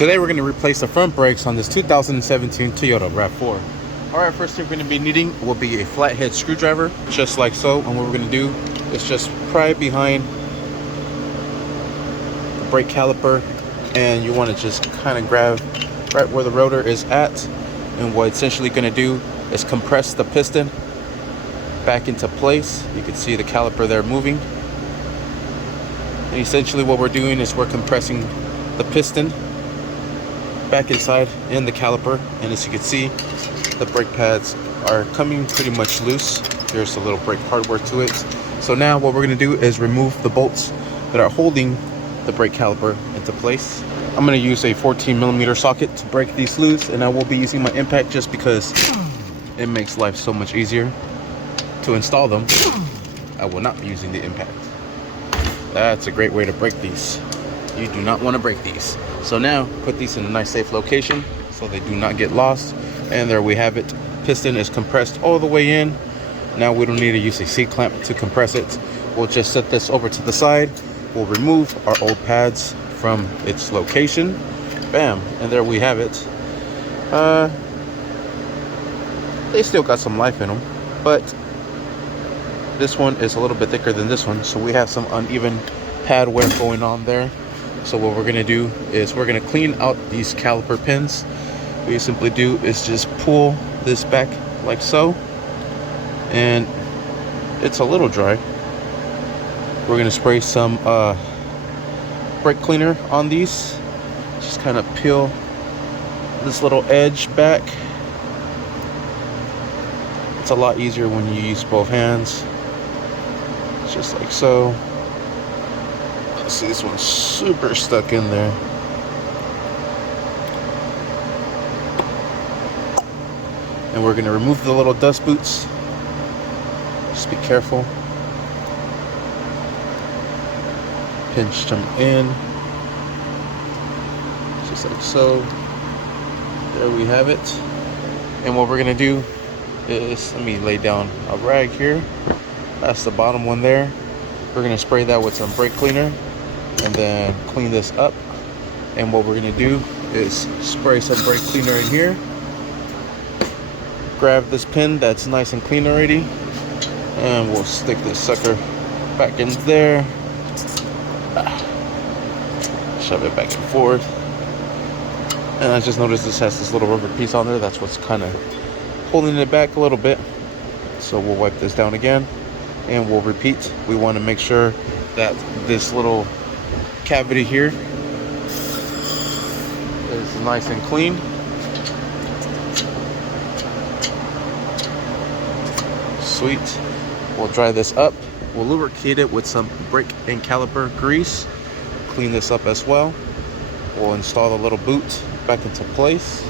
Today we're going to replace the front brakes on this 2017 Toyota Rav4. Alright, first thing we're going to be needing will be a flathead screwdriver, just like so. And what we're going to do is just pry it behind the brake caliper, and you want to just kind of grab right where the rotor is at. And what it's essentially going to do is compress the piston back into place. You can see the caliper there moving. And essentially what we're doing is we're compressing the piston back inside in the caliper, and as you can see, the brake pads are coming pretty much loose. There's a little brake hardware to it. So now what we're going to do is remove the bolts that are holding the brake caliper into place. I'm going to use a 14mm socket to break these loose, and I will be using my impact just because it makes life so much easier to install them. I will not be using the impact. That's a great way to break these. You do not want to break these. So now put these in a nice safe location so they do not get lost. And there we have it. Piston is compressed all the way in. Now we don't need to use a C-clamp to compress it. We'll just set this over to the side. We'll remove our old pads from its location. Bam, and there we have it. They still got some life in them, but this one is a little bit thicker than this one, so we have some uneven pad wear going on there. So what we're going to do is we're going to clean out these caliper pins. What you simply do is just pull this back like so, and it's a little dry. We're going to spray some brake cleaner on these. Just kind of peel this little edge back. It's a lot easier when you use both hands, just like so. See, this one's super stuck in there. And we're going to remove the little dust boots. Just be careful. Pinch them in, just like so. There we have it. And what we're going to do is, let me lay down a rag here. That's the bottom one there. We're going to spray that with some brake cleaner and then clean this up. And what we're going to do is spray some brake cleaner in here. Grab this pin that's nice and clean already, and we'll stick this sucker back in there. Shove it back and forth. And I just noticed this has this little rubber piece on there. That's what's kind of holding it back a little bit. So we'll wipe this down again, and we'll repeat. We want to make sure that this little cavity here is nice and clean. Sweet. We'll dry this up. We'll lubricate it with some brake and caliper grease. Clean this up as well. We'll install the little boot back into place,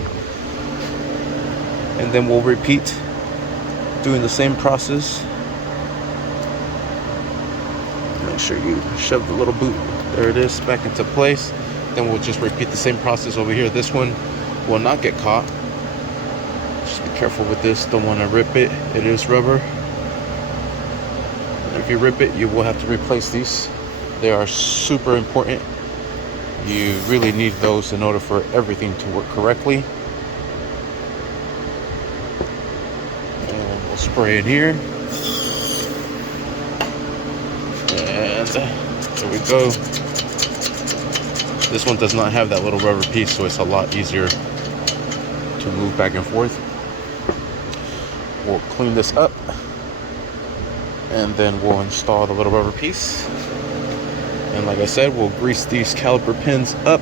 and then we'll repeat doing the same process. Make sure you shove the little boot, there it is, back into place. Then we'll just repeat the same process over here. This one will not get caught. Just be careful with this, don't want to rip it. It is rubber. If you rip it, you will have to replace these. They are super important. You really need those in order for everything to work correctly. And we'll spray it here. And there we go. This one does not have that little rubber piece, so it's a lot easier to move back and forth. We'll clean this up, and then we'll install the little rubber piece. And like I said, we'll grease these caliper pins up.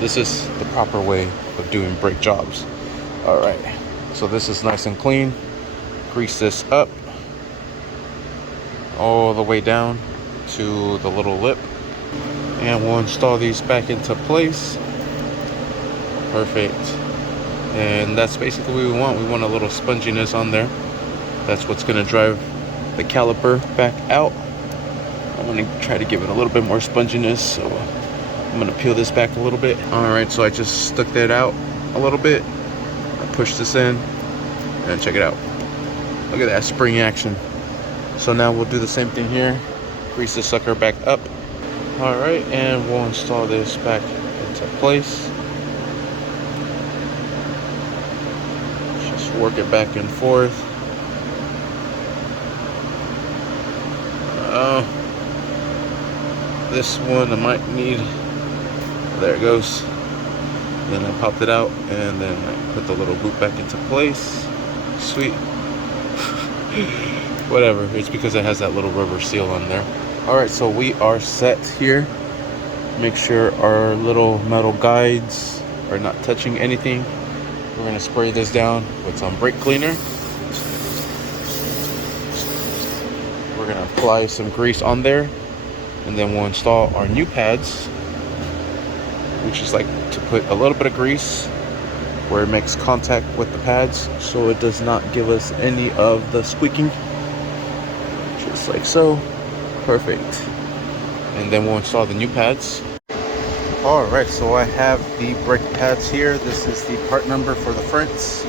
This is the proper way of doing brake jobs. Alright, so this is nice and clean. Grease this up all the way down to the little lip, and we'll install these back into place. Perfect. And that's basically what we want. We want a little sponginess on there. That's what's going to drive the caliper back out. I'm going to try to give it a little bit more sponginess, so I'm going to peel this back a little bit. Alright, so I just stuck that out a little bit. I pushed this in, and check it out. Look at that spring action. So now we'll do the same thing here. Grease the sucker back up. Alright, and we'll install this back into into place. Just work it back and forth. This one I might need. There it goes. Then I popped it out, and then I put the little boot back into place. Sweet. Whatever, it's because it has that little rubber seal on there. Alright, so we are set here. Make sure our little metal guides are not touching anything. We're going to spray this down with some brake cleaner. We're going to apply some grease on there, and then we'll install our new pads, which is like to put a little bit of grease where it makes contact with the pads so it does not give us any of the squeaking. Just like so. Perfect. And then we'll install the new pads. Alright, so I have the brake pads here. This is the part number for the fronts,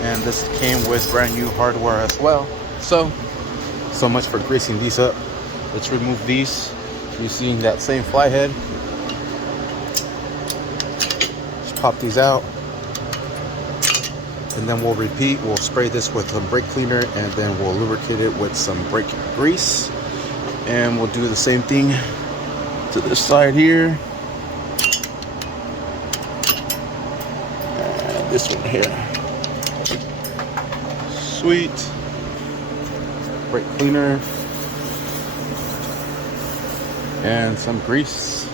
and this came with brand new hardware as well. So much for greasing these up. Let's remove these using that same fly head. Just pop these out, and then we'll repeat. We'll spray this with some brake cleaner, and then we'll lubricate it with some brake grease, and we'll do the same thing to this side here, and this one here. Sweet. Brake cleaner and some grease.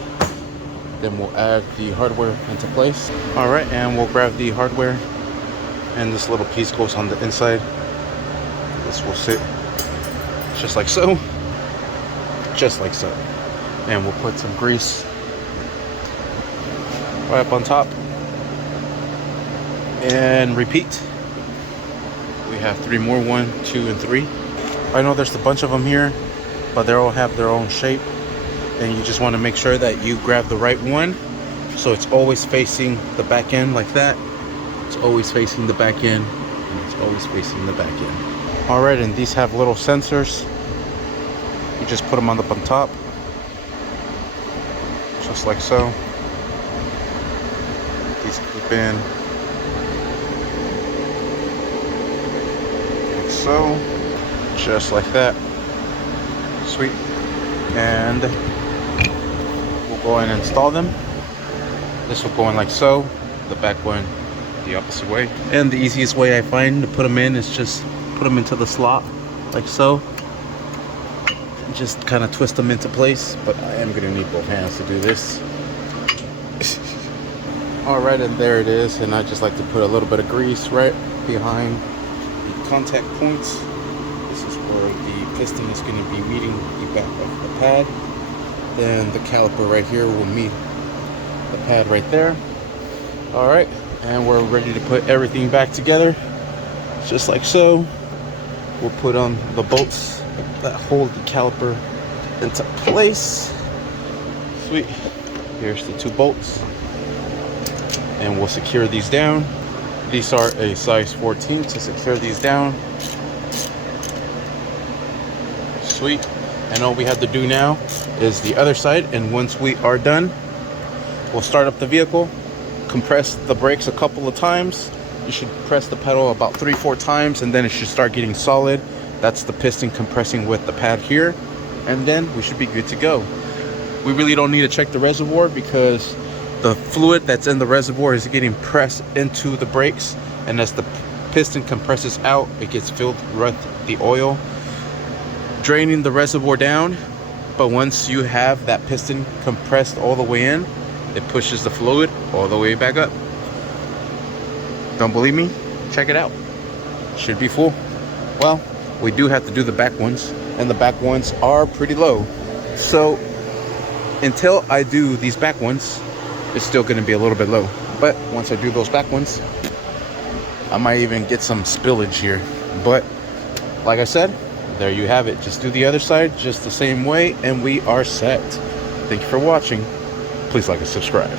Then we'll add the hardware into place. All right, and we'll grab the hardware, and this little piece goes on the inside. This will sit just like so, and we'll put some grease right up on top, and repeat. We have 3 more, 1, 2, and 3. I know there's a bunch of them here, but they all have their own shape, and you just want to make sure that you grab the right one, so it's always facing the back end like that. It's always facing the back end, and it's always facing the back end. All right, and these have little sensors. You just put them on top, just like so. These clip in like so, just like that. Sweet. And we'll go in and install them. This will go in like so, the back one the opposite way. And the easiest way I find to put them in is just put them into the slot like so. Just kind of twist them into place, but I am going to need both hands to do this. Alright, and there it is. And I just like to put a little bit of grease right behind the contact points. This is where the piston is going to be meeting the back of the pad. Then the caliper right here will meet the pad right there. Alright, and we're ready to put everything back together, just like so. We'll put on the bolts that hold the caliper into place. Sweet. Here's the 2 bolts, and we'll secure these down. These are a size 14 to secure these down. Sweet. And all we have to do now is the other side, and once we are done, we'll start up the vehicle, compress the brakes a couple of times. You should press the pedal about 3-4 times, and then it should start getting solid. That's the piston compressing with the pad here, and then we should be good to go. We really don't need to check the reservoir because the fluid that's in the reservoir is getting pressed into the brakes, and as the piston compresses out, it gets filled with the oil, draining the reservoir down. But once you have that piston compressed all the way in, it pushes the fluid all the way back up. Don't believe me? Check it out. Should be full. Well, we do have to do the back ones, and the back ones are pretty low. So until I do these back ones, it's still going to be a little bit low. But once I do those back ones, I might even get some spillage here. But like I said, there you have it. Just do the other side just the same way, and we are set. Thank you for watching. Please like and subscribe.